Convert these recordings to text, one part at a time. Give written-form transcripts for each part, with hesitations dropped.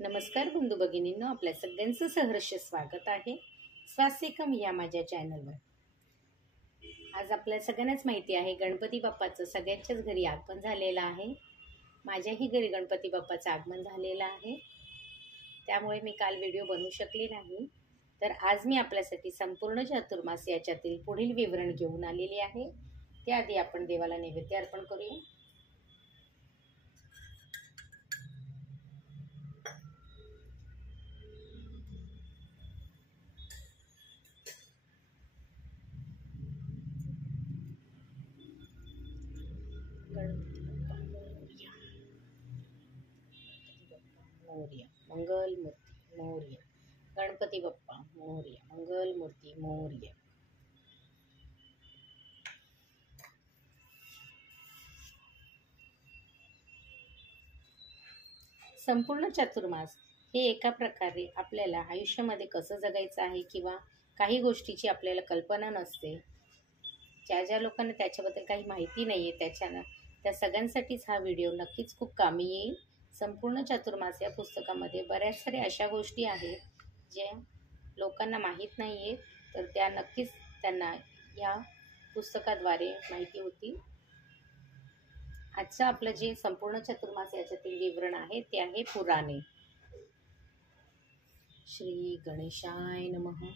नमस्कार बंधू भगिनींनो, आपल्या सगळ्यांचं सहर्ष स्वागत आहे स्वास्यकम या माझ्या चॅनलवर। आज आपल्या सगळ्यांनाच माहिती आहे गणपती बाप्पाचं सगळ्यांच्याच घरी आगमन झालेलं आहे। माझ्याही घरी गणपती बाप्पाचं आगमन झालेलं आहे, त्यामुळे मी काल व्हिडिओ बनवू शकले नाही। तर आज मी आपल्यासाठी संपूर्ण चातुर्मास याच्यातील पुढील विवरण घेऊन आलेले आहे। त्याआधी आपण देवाला नैवेद्य अर्पण करूया। मोरया मंगल मूर्ती मोरया, गणपती बाप्पा मोरया, मंगल मूर्ती मोरया। संपूर्ण चातुर्मास हे एका प्रकारे आपल्याला आयुष्यामध्ये कसं जगायचं आहे किंवा काही गोष्टीची आपल्याला कल्पना नसते, ज्या लोकांना त्याच्याबद्दल काही माहिती नाही आहे त्या सगळ्यांसाठीच हा व्हिडिओ नक्कीच खूप कामी येईल। संपूर्ण चातुर्मास या पुस्तकामध्ये बऱ्याच साऱ्या अशा गोष्टी आहेत ज्या लोकांना माहीत नाही आहेत, तर त्या नक्कीच त्यांना या पुस्तकाद्वारे माहिती होतील। आजचं आपलं जे संपूर्ण चातुर्मास याच्यातील विवरण आहे ते आहे पुराणे। श्री गणेशाय नमः,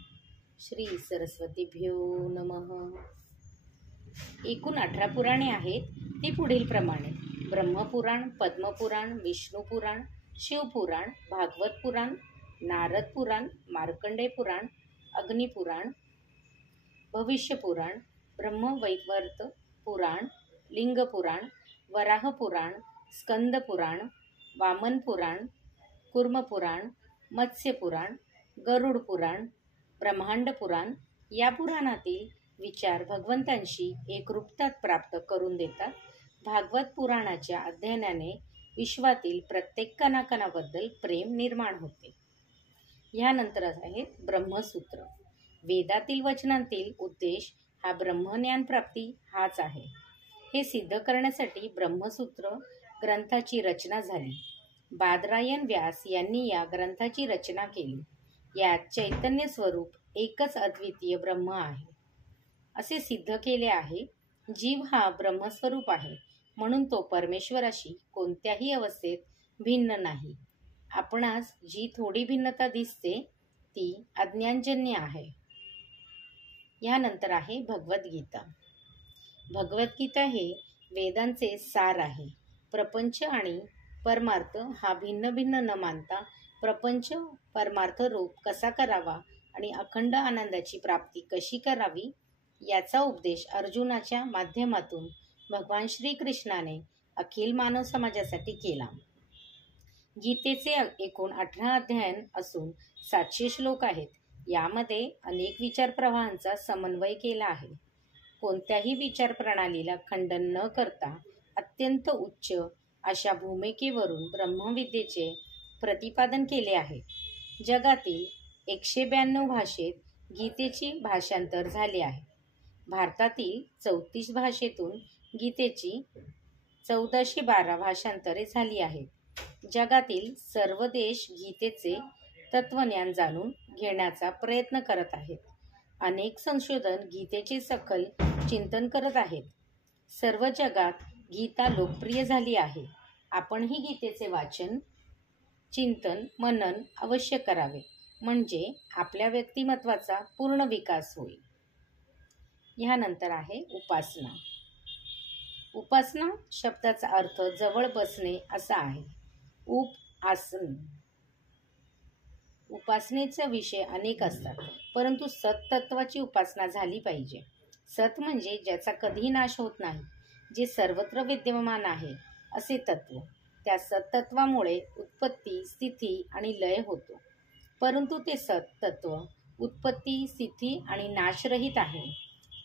श्री सरस्वतीभ्यो नमः। एकूण 18 पुराणे आहेत, ती पुढील प्रमाणे: ब्रह्मपुराण, पद्मपुराण, विष्णुपुराण, शिवपुराण, भागवत पुराण, नारद पुराण, मार्कंडेय पुराण, अग्निपुराण, भविष्यपुराण, ब्रह्मवैवर्त पुराण, लिंगपुराण, वराह पुराण, स्कंद पुराण, वामन पुराण, कूर्म पुराण, मत्स्य पुराण, गरुड पुराण, ब्रह्मांड पुराण। या पुराणातील विचार भगवंतांशी एकरूपता प्राप्त करून देतात। भागवत पुराणाच्या अध्ययनाने विश्वातील प्रत्येक कणाकणाबद्दल प्रेम निर्माण होते। यानंतर आहेत ब्रह्मसूत्र। वेदातील वचनांतील उद्देश हा ब्रह्मज्ञान प्राप्ती हाच आहे, हे सिद्ध करण्यासाठी ब्रह्मसूत्र ग्रंथाची रचना झाली। बादरायण व्यास यांनी या ग्रंथाची रचना केली। यात चैतन्य स्वरूप एकच अद्वितीय ब्रह्म आहे असे सिद्ध केले आहे। जीव हा ब्रह्मस्वरूप आहे, म्हणून तो परमेश्वराशी कोणत्याही अवस्थेत भिन्न नाही। आपणास जी थोडी भिन्नता दिसते ती अज्ञानजन्य आहे। यानंतर आहे भगवद्गीता। भगवद्गीता हे वेदांचे सार आहे। प्रपंच आणि परमार्थ हा भिन्न भिन्न न मानता प्रपंच परमार्थ रूप कसा करावा आणि अखंड आनंदाची प्राप्ती कशी करावी याचा उपदेश अर्जुनाच्या माध्यमातून भगवान श्रीकृष्णाने अखिल मानव समाजासाठी केला। गीतेचे एकूण 18 अध्याय असून 700 श्लोक आहेत। यामध्ये अनेक विचार प्रवाहांचा समन्वय केला आहे। कोणत्याही विचार प्रणालीला खंडन न करता अत्यंत उच्च अशा भूमिकेवरून ब्रह्मविद्येचे प्रतिपादन केले आहे। जगातील 192 भाषेत गीतेची भाषांतर झाले आहे। भारतातील 34 भाषेतून गीतेची 1412 भाषांतरे झाली आहेत। जगातील सर्व देश गीतेचे तत्वज्ञान जाणून घेण्याचा प्रयत्न करत आहेत। अनेक संशोधन गीतेचे सखोल चिंतन करत आहेत। सर्व जगात गीता लोकप्रिय झाली आहे। आपणही गीतेचे वाचन, चिंतन, मनन अवश्य करावे, म्हणजे आपल्या व्यक्तिमत्वाचा पूर्ण विकास होईल। यानंतर आहे उपासना। उपासना शब्दाचा अर्थ जवळ बसणे असा आहे। आसन। उपासनेचे विषय अनेक असतात, परंतु सत तत्वाची उपासना झाली पाहिजे। सत म्हणजे ज्याचा कधीही नाश होत नाही, जे सर्वत्र विद्यमान आहे असे तत्व। त्या सत्तत्वामुळे उत्पत्ती, स्थिती आणि लय होतो, परंतु ते सत्तत्व उत्पत्ती, स्थिती आणि नाशरहित आहे।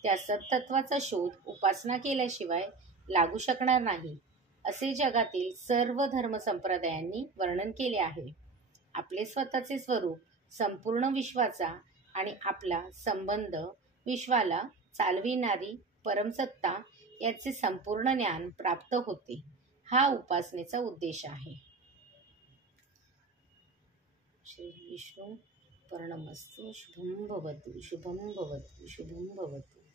त्या सत्तत्वाचा शोध उपासना केल्याशिवाय लागू शकणार नाही असे जगातील सर्व धर्मसंप्रदायांनी वर्णन केले आहे। आपले स्वतःचे स्वरूप, संपूर्ण विश्वाचा आणि आपला संबंध विश्वाला चालविणारी परमसत्ता याचे संपूर्ण ज्ञान प्राप्त होते, हा उपासनेचा उद्देश आहे। श्री विष्णू पर्णमस्तु शुभं भवतु शुभं भवतु शुभं भवतु.